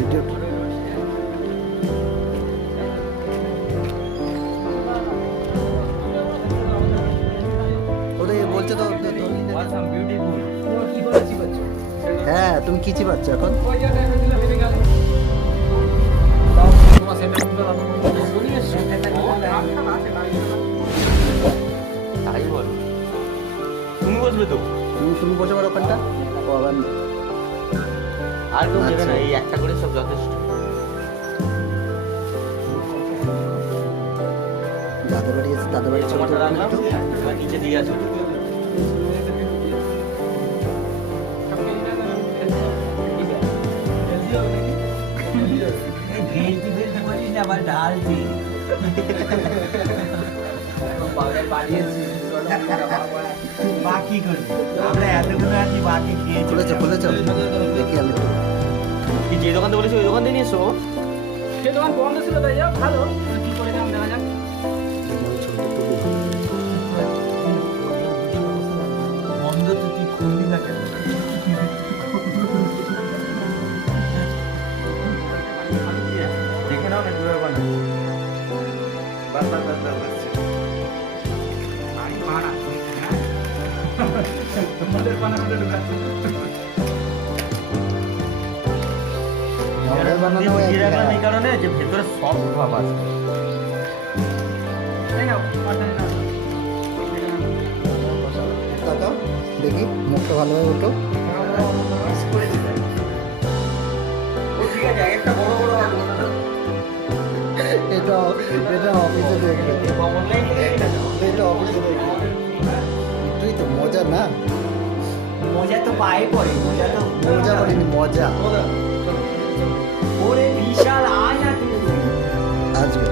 Video ওদের বলছে তো হ্যাঁ তুমি কি চিবাচ্ছ এখন? তাই বলো, তুমি বসবে তো? তুমি বসে পারো ওখানটা। ও আবার আর কেউ নেবে না, আচ্ছা। এই একটা করে সব যথেষ্ট। দাদা বাড়ি এসে দাদা বাড়ি ছবি তোমারটা তুলবেন রাখলাম, একটু। এবার নিচে দিয়ে আসো। বাকি করি আমরা এতগুলো আছি, বাকি খেয়েছি। খুলেছো খুলেছো দেখি আমি একটু। কি যে দোকানতে বলেছি ওই দোকান থেকে নিয়ে এসো। সে দোকান বন্ধ ছিল, তাই যাও ভালো কি করে দাম দেখা যাক। তোমার ছবিটা তুলি। বন্ধ তো তুই খুললি না কেন? দেখে নাও না কিভাবে বানাচ্ছি। বাস বাস বাস বাস বাস। বাড়ি ভাড়া হ্যাঁ তোমাদের বানানোটা ঢুকাচ্ছে। আমাদের বানানো দিয়ে একই, রাখলাম হ্যাঁ। এই কারণে যে ভেতরে সফট ভাব আছে। এই নাও পাঠাই নাও। তাকাও দেখি মুখটা ভালোভাবে ওঠো। ও ঠিক আছে, একটা বড় বড় আছে না? এটা এটা অফিসে দেখবে, অনলাইন থেকে এটা নাও। এটা অফিসে দেখবে। তুই তো মজা না, মজা তো পায়ে পড়ে, মজা তো মজা করিনি মজা। ওরে বিশাল আয় না তুই। আসবে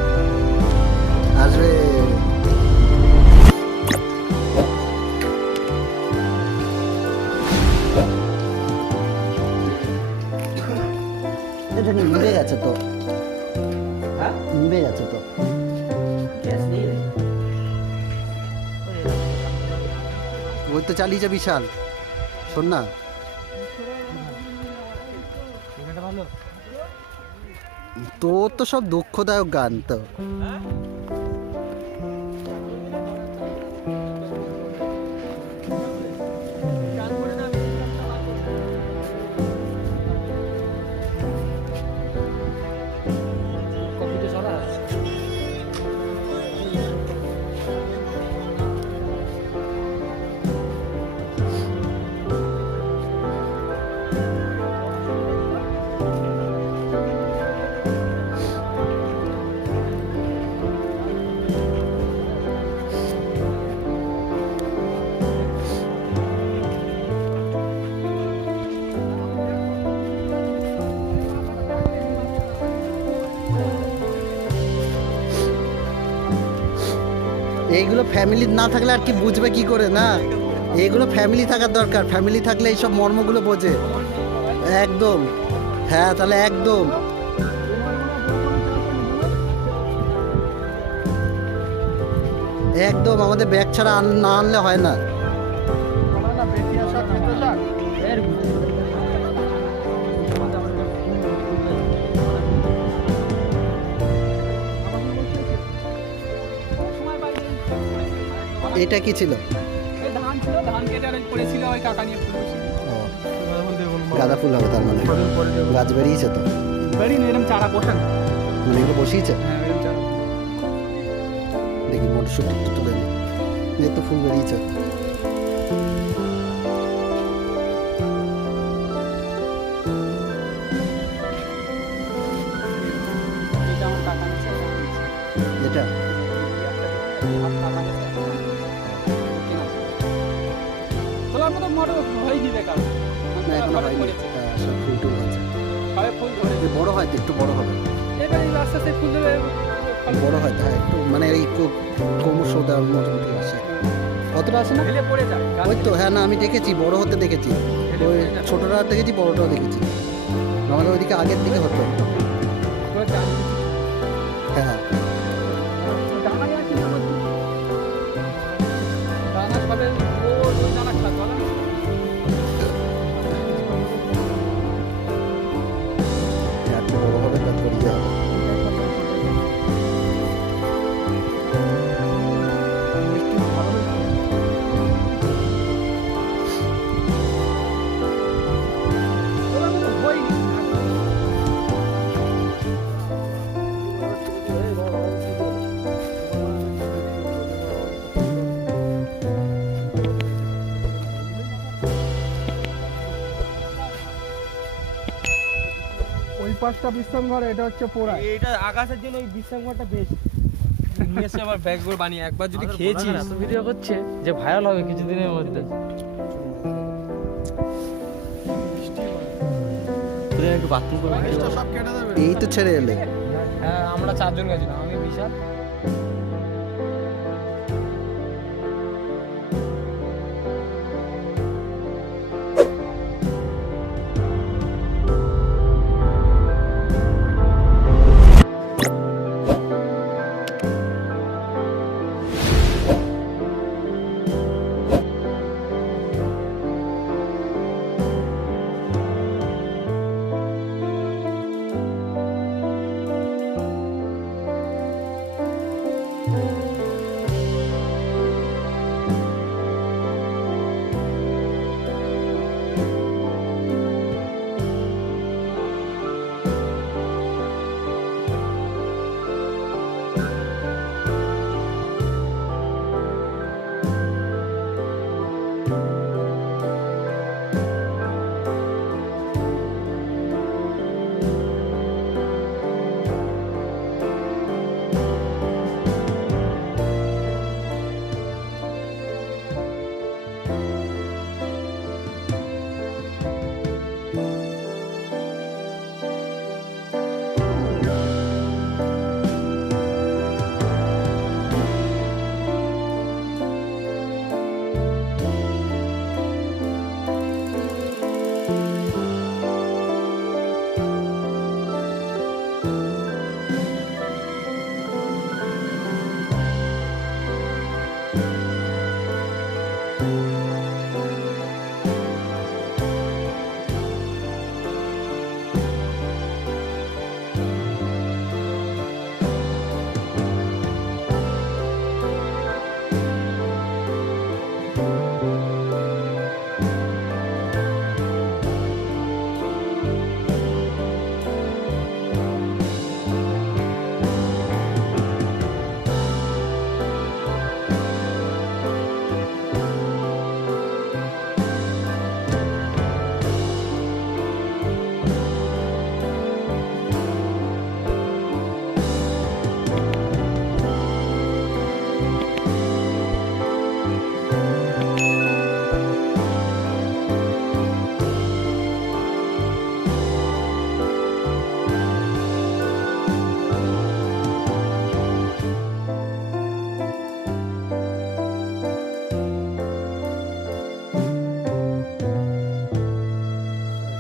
আসবে। এটা নিভে গেছে তো, হ্যাঁ নিভে গেছে তো। গ্যাস নেই রে। ওই তো চালিয়েছে বিশাল। শোন না, তোর তো সব দুঃখদায়ক গান তো। কপিতে চলা এইগুলো ফ্যামিলি না থাকলে আর কি বুঝবে কি করে না? এইগুলো ফ্যামিলি থাকার দরকার, ফ্যামিলি থাকলে এইসব মর্মগুলো বোঝে একদম। হ্যাঁ তাহলে একদম একদম আমাদের ব্যাগ ছাড়া না আনলে হয় না। এটা কি ছিল? এই ধান ছিল, ধান কেটে আর পড়েছিল ওই কাকা নিয়ে ফুল বসিয়ে। ও, গাঁদা ফুল হবে তার মানে। গাছ বেরিয়েছে তো, বেরিয়ে এরকম চারা বসান। মানে এগুলো বসিয়েছে। হ্যাঁ এরকম চারা। দেখি মটরশুটি একটু তুলে নিই, এই তো ফুল বেরিয়েছে। এটা আমার কাকা নিচে এটা তোলার মতো মোটর হয়নি বেকার। না এখনো হয়নি, হ্যাঁ, সব ফুল টুল আছে। সবাই ফুল ধরে এই বড় হয় তো, একটু বড় হবে। এবার এই আস্তে আস্তে ফুল দেবে। বড় হয় তো, হ্যাঁ একটু মানে এই ক্রমশ দেওয়ার মোটামুটি আসে। কতটা আসে না? ফেলে পড়ে যায়। ওই তো, হ্যাঁ না আমি দেখেছি বড় হতে দেখেছি, ওই ছোটটাও দেখেছি বড়টাও দেখেছি। আমাদের ওইদিকে আগের দিকে হতো। হ্যাঁ দানা আর কি নাম আছে? দানা খাবে, ওই দানা খাবে বলো না? পাঁচটা বিশ্রাম ঘর, এটা হচ্ছে পোড়ায়। এটা আকাশের জন্য ওই বিশ্রাম ঘরটা বেশ নিয়ে এসে আবার ব্যাগ করে বানিয়ে একবার যদি খেয়েছিস ভিডিও করছে যে ভাইরাল হবে কিছুদিনের মধ্যে। তোদের একটু বাথরুম করে এই তো ছেড়ে এলে। হ্যাঁ আমরা 4 জন গেছিলাম, আমি বিশাল।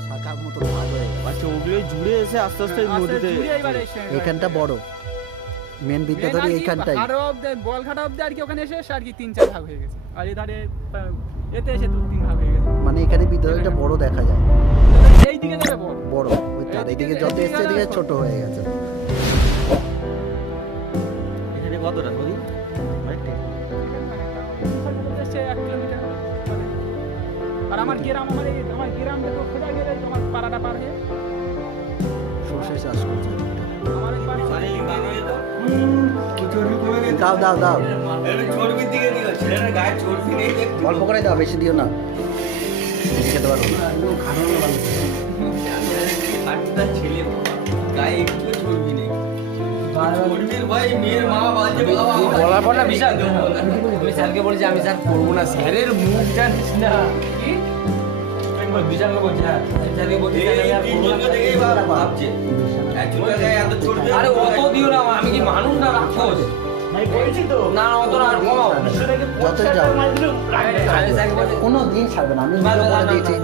শাখার মতো ভাগ হয়ে গেছে। আচ্ছা ওগুলো জুড়ে এসে আস্তে আস্তে নদীতে এখানটা বড়, মেন বিদ্যাধরী এইখানটাই। বলঘাটা অব্দি আর কি ওখানে এসে আর কি 3-4 ভাগ হয়ে গেছে, আর এধারে এতে এসে 2-3 ভাগ হয়ে গেছে। মানে এখানে বিদ্যাধরীটা বড় দেখা যায়, এই দিকে যাবে বড় বড়। ওই তার এইদিকে যত এসছে এদিকে ছোট হয়ে গেছে। এখানে কতটা নদী অনেকটাই। এসছে 1 কিলোমিটার। আর আমার গ্রাম, আমার গ্রাম থেকে খোঁজা গেলে তোমার পাড়াটা পার হয়ে সর্ষে চাষ করছে। আমার একবার দাও দাও দাও, চর্বির দিকে দিও, ছেলেটার গায়ে চর্বি নেই। অল্প করে দাও, বেশি দিও না, খেতে পারবো না। আটটা ছেলে গায়ে একটু চর্বি নেই। চর্বির ভাই মেয়ের মা বলছে বাবা বলার পর না বিশাল, আমি স্যারকে বলেছি আমি স্যার করবো না, স্যারের মুখ জানিস না কি বিশালকে বলছি। হ্যাঁ স্যারকে বলছি স্যার আমি আর করবো না। দেখেই ভাবছে একজনের গায়ে এত চর্বি। আরে অত দিও না, আমি কি মানুষ না রাক্ষস? না অত না, আর কমাও। যতই যাও আমি স্যারকে বলছি কোনো দিন ছাড়বে না, আমি নিজে বলে দিয়েছি।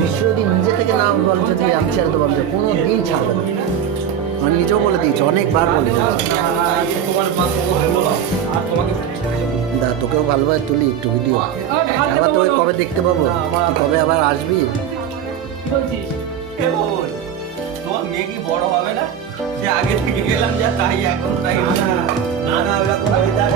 বিশ্বদি নিজে থেকে না বল, যদি আমি ছেড়ে দেবো, আমি কোনো দিন ছাড়বে না। আমি নিজেও বলে দিয়েছি, অনেকবার বলে দিয়েছি। দা তোকেও ভালোভাবে তুলি একটু ভিডিও, আবার তোকে কবে দেখতে পাবো, তুই কবে আবার আসবি? তোমার মেয়ে কি বড় হবে না? যে আগে থেকে গেলাম যা তাই এখন তাই না না ওরকম হয়ে যায়।